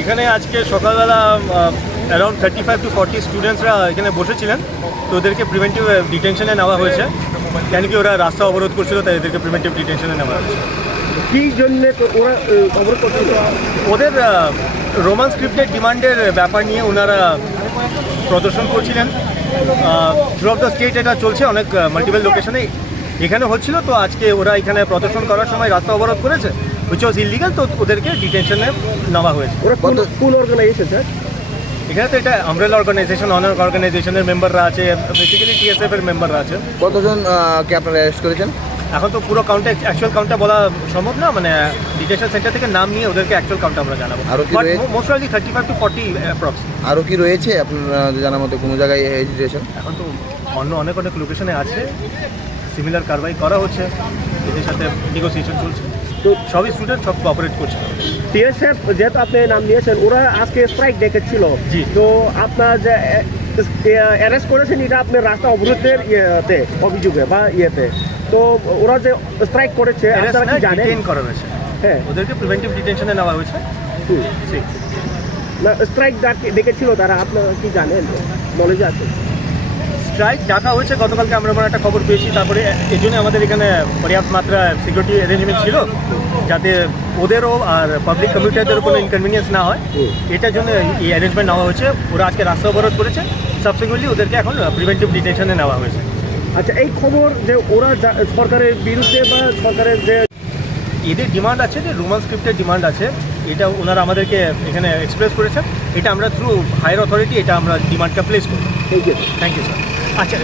এখানে আজকে সকালবেলা অ্যারাউন্ড 35 to 40 স্টুডেন্টসরা এখানে বসেছিলেন, তো ওদেরকে প্রিভেন্টিভ ডিটেনশনে নেওয়া হয়েছে। কেন কি ওরা রাস্তা অবরোধ করছিল, তাই এদেরকে প্রিভেন্টিভ ডিটেনশনে নেওয়া হয়েছে। কী জন্য ওরা অবরোধ করছিল? ওদের রোমান স্ক্রিপ্টের ডিমান্ডের ব্যাপার নিয়ে ওনারা প্রদর্শন করছিলেন। থ্রু অফ দ্য স্টেট এটা চলছে, অনেক মাল্টিপল লোকেশনে এখানে হচ্ছিল। তো আজকে ওরা এখানে প্রদর্শন করার সময় রাস্তা অবরোধ করেছে, হুইচ ওয়াজ ইলিগাল, তো ওদেরকে ডিটেনশনে নেওয়া হয়েছে। ওরা কোন অর্গানাইজেশন স্যার? এখানে তো এটা আমব্রেলা অর্গানাইজেশন, অনার অর্গানাইজেশনের মেম্বাররা আছে, বেসিক্যালি টিএসএফ এর মেম্বাররা আছে। কতজন কে আপনারা অ্যারেস্ট করেছেন? এখন তো পুরো কাউন্টে, অ্যাকচুয়াল কাউন্টটা বলা সম্ভব না, মানে ডিটেনশন সেন্টার থেকে নাম নিয়ে ওদেরকে অ্যাকচুয়াল কাউন্ট আমরা জানাবো। আরও কি মোস্ট প্রবাবলি 35 to 40 অ্যাপ্রক্স। আরও কি রয়েছে আপনার জানার মতো কোনো জায়গায় হেজিটেশন? এখন তো অনেক লোকেশনে আছে, সিমিলার কারবাই করা হচ্ছে, এদের সাথে নেগোসিয়েশন চলছে। তো সবই স্টুডেন্ট সব কোঅপারেট করছে। টিএসএফ যেহেতু আপনি নাম নিয়েছেন, ওরা আজকে স্ট্রাইক ডেকেছিল। জি। তো আপনার যে অ্যারেস্ট করেছেন, এটা আপনার রাস্তা অবরোধের ইয়েতে অভিযোগে বা ইয়েতে, তো ওরা যে স্ট্রাইক করেছে আপনারা কি জানেন? ডিটেইন করা হয়েছে, হ্যাঁ, ওদেরকে প্রিভেন্টিভ ডিটেনশনে নেওয়া হয়েছে। স্ট্রাইক ডেকেছিল তারা, আপনারা কি জানেন, নলেজ আছে? স্ট্রাইক ডাকা হয়েছে গতকালকে, আমরা একটা খবর পেয়েছি। তারপরে এই জন্য আমাদের এখানে পর্যাপ্ত মাত্রা সিকিউরিটি অ্যারেঞ্জমেন্ট ছিল, যাতে ওদেরও আর পাবলিক কমিউনিটিদেরও কোনো ইনকনভিনিয়েন্স না হয়, এটার জন্য এই অ্যারেঞ্জমেন্ট নেওয়া হয়েছে। ওরা আজকে রাস্তা অবরোধ করেছে, সাবসিকুয়েন্টলি ওদেরকে এখন প্রিভেন্টিভ ডিটেনশনে নেওয়া হয়েছে। আচ্ছা, এই খবর যে ওরা সরকারের বিরুদ্ধে বা সরকারের যে এদের ডিমান্ড আছে, যে রোমান স্ক্রিপ্টের ডিমান্ড আছে, এটা ওনারা আমাদেরকে এখানে এক্সপ্রেস করেছেন। এটা আমরা থ্রু হায়ার অথরিটি এটা আমরা ডিমান্ডটা প্লেস করি। Thank you sir. আচ্ছা।